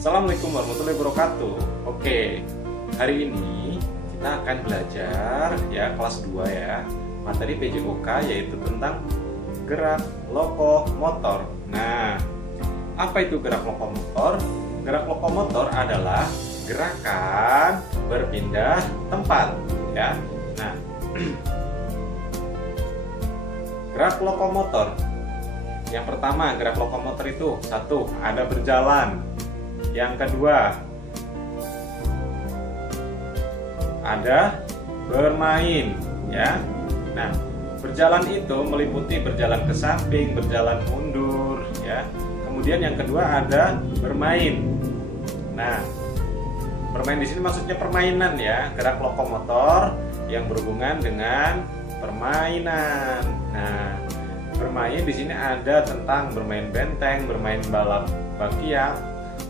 Assalamualaikum warahmatullahi wabarakatuh. Oke, hari ini kita akan belajar ya kelas 2 ya, materi PJOK yaitu tentang gerak lokomotor. Nah, apa itu gerak lokomotor? Gerak lokomotor adalah gerakan berpindah tempat ya. Nah, gerak lokomotor. Yang pertama, gerak lokomotor itu satu, ada berjalan. Yang kedua, ada bermain ya. Nah, berjalan itu meliputi berjalan ke samping, berjalan mundur ya. Kemudian yang kedua ada bermain. Nah, bermain di sini maksudnya permainan ya, gerak lokomotor yang berhubungan dengan permainan. Nah, bermain di sini ada tentang bermain benteng, bermain balap bakiak,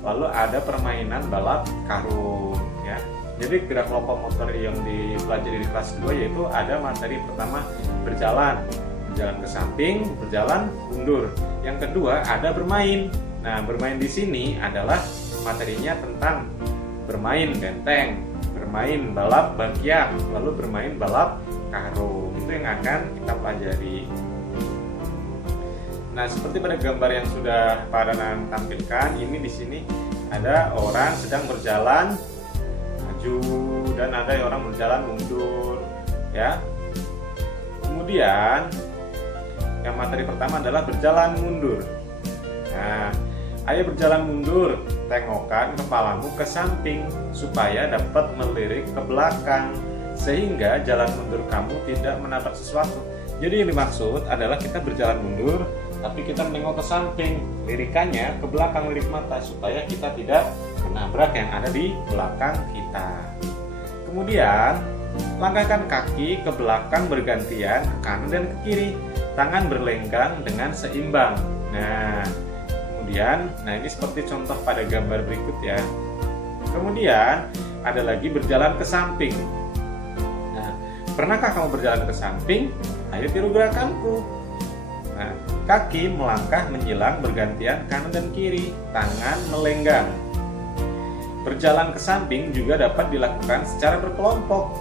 lalu ada permainan balap karung ya. Jadi gerak lokomotor yang dipelajari di kelas 2 yaitu ada materi pertama berjalan ke samping, berjalan mundur. Yang kedua ada bermain. Nah, bermain di sini adalah materinya tentang bermain benteng, bermain balap bakiak, lalu bermain balap karung. Itu yang akan kita pelajari. Nah, seperti pada gambar yang sudah Pak Danan tampilkan, ini di sini ada orang sedang berjalan maju dan ada orang berjalan mundur, ya. Kemudian yang materi pertama adalah berjalan mundur. Nah, ayo berjalan mundur, tengokkan kepalamu ke samping supaya dapat melirik ke belakang sehingga jalan mundur kamu tidak menabrak sesuatu. Jadi yang dimaksud adalah kita berjalan mundur, tapi kita menengok ke samping, lirikannya ke belakang, lirik mata, supaya kita tidak menabrak yang ada di belakang kita. Kemudian, langkahkan kaki ke belakang bergantian, ke kanan dan ke kiri. Tangan berlenggang dengan seimbang. Nah, kemudian, ini seperti contoh pada gambar berikut ya. Kemudian, ada lagi berjalan ke samping. Nah, pernahkah kamu berjalan ke samping? Ayo tiru gerakanku. Nah, kaki melangkah menyilang bergantian kanan dan kiri, tangan melenggang. Berjalan ke samping juga dapat dilakukan secara berkelompok.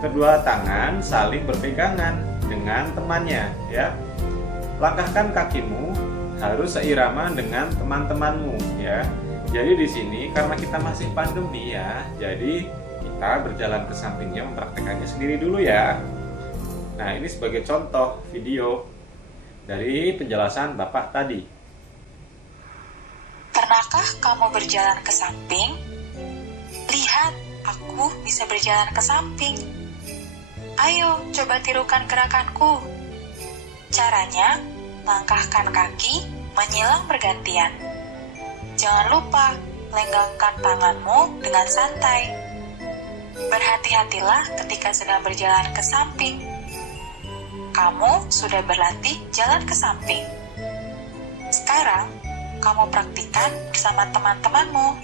Kedua tangan saling berpegangan dengan temannya, ya. Langkahkan kakimu harus seirama dengan teman-temanmu, ya. Jadi di sini karena kita masih pandemi ya, jadi kita berjalan ke sampingnya mempraktekannya sendiri dulu ya. Nah, ini sebagai contoh video dari penjelasan Bapak tadi. Pernahkah kamu berjalan ke samping? Lihat, aku bisa berjalan ke samping. Ayo, coba tirukan gerakanku. Caranya, langkahkan kaki menyilang bergantian. Jangan lupa, lenggangkan tanganmu dengan santai. Berhati-hatilah ketika sedang berjalan ke samping. Kamu sudah berlatih jalan ke samping. Sekarang, kamu praktikkan bersama teman-temanmu.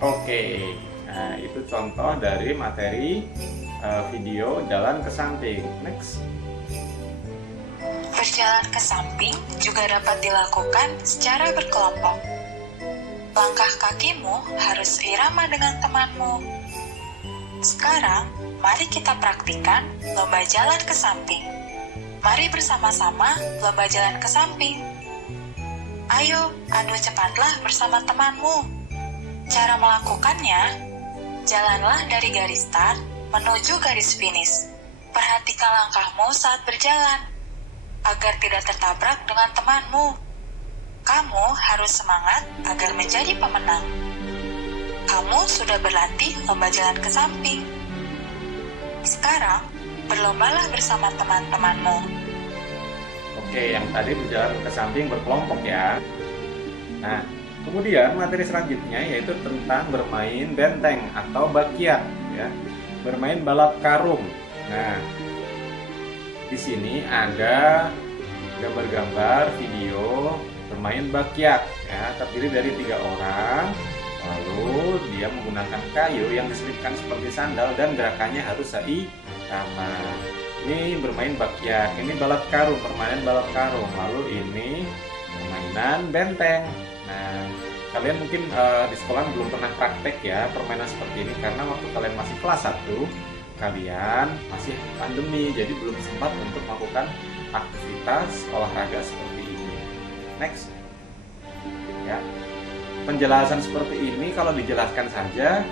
Oke, nah itu contoh dari materi video jalan ke samping. Next. Berjalan ke samping juga dapat dilakukan secara berkelompok. Langkah kakimu harus seirama dengan temanmu. Sekarang, mari kita praktikkan lomba jalan ke samping. Mari bersama-sama lomba jalan ke samping. Ayo, adu cepatlah bersama temanmu. Cara melakukannya, jalanlah dari garis start menuju garis finish. Perhatikan langkahmu saat berjalan, agar tidak tertabrak dengan temanmu. Kamu harus semangat agar menjadi pemenang. Kamu sudah berlatih lomba jalan ke samping. Sekarang, berlombalah bersama teman-temanmu. Oke, yang tadi berjalan ke samping berkelompok ya. Nah, kemudian materi selanjutnya yaitu tentang bermain benteng atau bakiak ya. Bermain balap karung. Nah, di sini ada gambar-gambar video bermain bakiak ya, terdiri dari 3 orang. Lalu dia menggunakan kayu yang diselipkan seperti sandal dan gerakannya harus sama. Ini bermain bakiak, ini balap karung, permainan balap karung. Lalu ini permainan benteng. Nah, kalian mungkin di sekolah belum pernah praktek ya permainan seperti ini, karena waktu kalian masih kelas 1 kalian masih pandemi, jadi belum sempat untuk melakukan aktivitas olahraga seperti ini. Next ya, penjelasan seperti ini kalau dijelaskan saja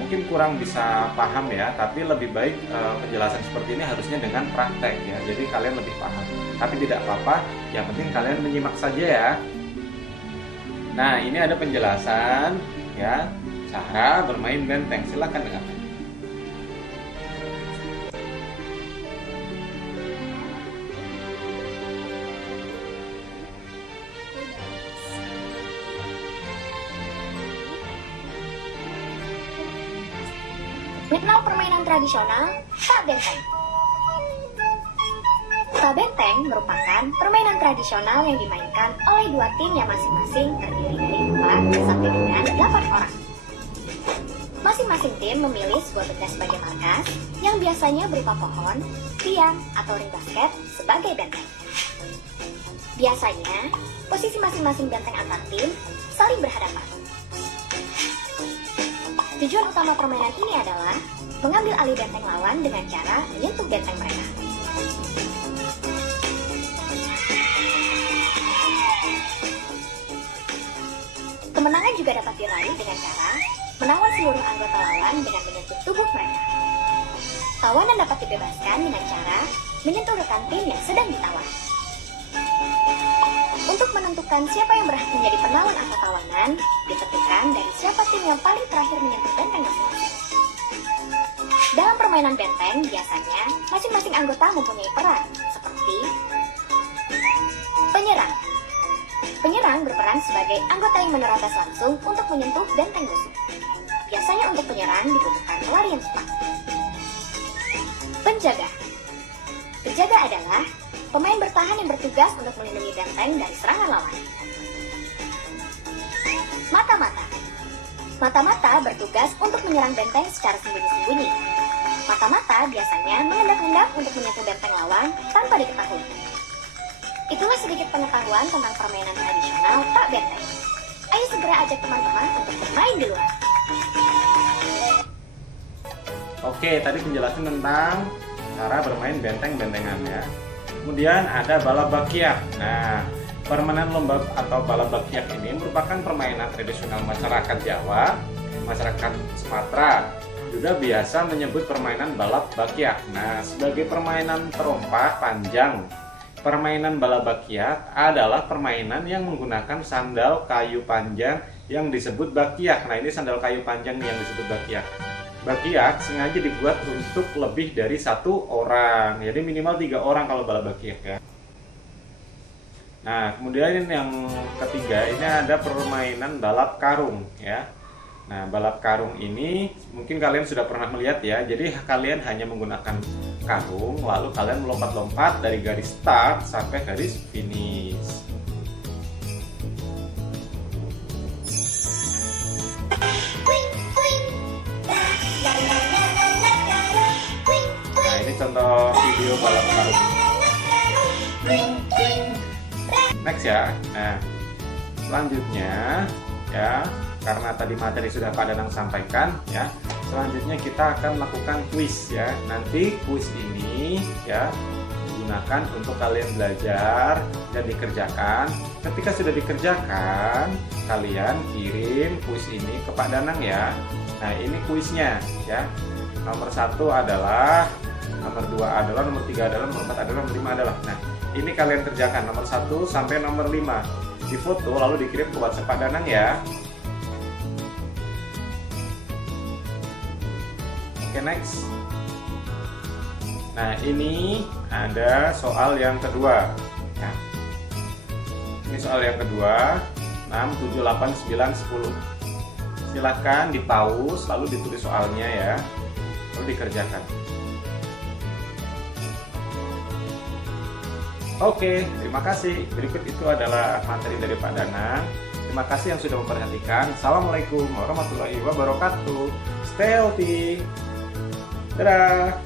mungkin kurang bisa paham ya, tapi lebih baik penjelasan seperti ini harusnya dengan praktek ya, jadi kalian lebih paham. Tapi tidak apa-apa, yang penting kalian menyimak saja ya. Nah, ini ada penjelasan ya cara bermain benteng, silakan dengarkan. Mengenal permainan tradisional tak benteng. Tak benteng merupakan permainan tradisional yang dimainkan oleh dua tim yang masing-masing terdiri dari 4 sampai dengan 8 orang. Masing-masing tim memilih sebuah benda sebagai markas yang biasanya berupa pohon, tiang, atau ring basket sebagai benteng. Biasanya, posisi masing-masing benteng antar tim saling berhadapan. Tujuan utama permainan ini adalah mengambil alih benteng lawan dengan cara menyentuh benteng mereka. Kemenangan juga dapat diraih dengan cara menawan seluruh anggota lawan dengan menyentuh tubuh mereka. Tawanan dapat dibebaskan dengan cara menyentuh rekan tim yang sedang ditawan. Untuk menentukan siapa yang berhak menjadi penawan atau tawanan, ditentukan dari siapa tim yang paling terakhir menyentuh benteng masing-masing. Dalam permainan benteng, biasanya masing-masing anggota mempunyai peran, seperti penyerang. Penyerang berperan sebagai anggota yang menerabas langsung untuk menyentuh benteng musuh. Biasanya untuk penyerang dibutuhkan pelari yang cepat. Penjaga. Penjaga adalah pemain bertahan yang bertugas untuk melindungi benteng dari serangan lawan. Mata-mata. Mata-mata bertugas untuk menyerang benteng secara sembunyi-sembunyi. Mata-mata biasanya mengendap-endap untuk menyentuh benteng lawan tanpa diketahui. Itulah sedikit pengetahuan tentang permainan tradisional tak benteng. Ayo segera ajak teman-teman untuk bermain di luar. Oke, tadi penjelasan tentang cara bermain benteng-bentengan ya. Kemudian ada balap bakiak. Nah, permainan lomba atau balap bakiak ini merupakan permainan tradisional masyarakat Jawa, masyarakat Sumatera. Juga biasa menyebut permainan balap bakiak. Nah, sebagai permainan terompah panjang, permainan balap bakiak adalah permainan yang menggunakan sandal kayu panjang yang disebut bakiak. Nah, ini sandal kayu panjang yang disebut bakiak. Bakiak sengaja dibuat untuk lebih dari 1 orang, jadi minimal 3 orang kalau balap bakiak ya. Nah, kemudian yang ketiga ini ada permainan balap karung ya. Nah, balap karung ini mungkin kalian sudah pernah melihat ya. Jadi kalian hanya menggunakan karung, lalu kalian melompat-lompat dari garis start sampai garis finish. Nah, ini contoh video balap karung. Next ya. Nah, selanjutnya ya, karena tadi materi sudah Pak Danang sampaikan ya, selanjutnya kita akan melakukan kuis ya. Nanti kuis ini ya digunakan untuk kalian belajar dan dikerjakan. Ketika sudah dikerjakan, kalian kirim kuis ini ke Pak Danang ya. Nah, ini kuisnya ya. Nomor 1 adalah, nomor 2 adalah, nomor 3 adalah, nomor 4 adalah, nomor 5 adalah. Nah, ini kalian kerjakan nomor 1 sampai nomor 5. Difoto lalu dikirim ke WhatsApp Pak Danang ya. Oke, next. Nah, ini ada soal yang kedua ya. Ini soal yang kedua, 6, 7, 8, 9, 10. Silahkan di-pause lalu ditulis soalnya ya, lalu dikerjakan. Oke, terima kasih. Berikut itu adalah materi dari Pak Danang. Terima kasih yang sudah memperhatikan. Assalamualaikum warahmatullahi wabarakatuh. Stay healthy. Dadah.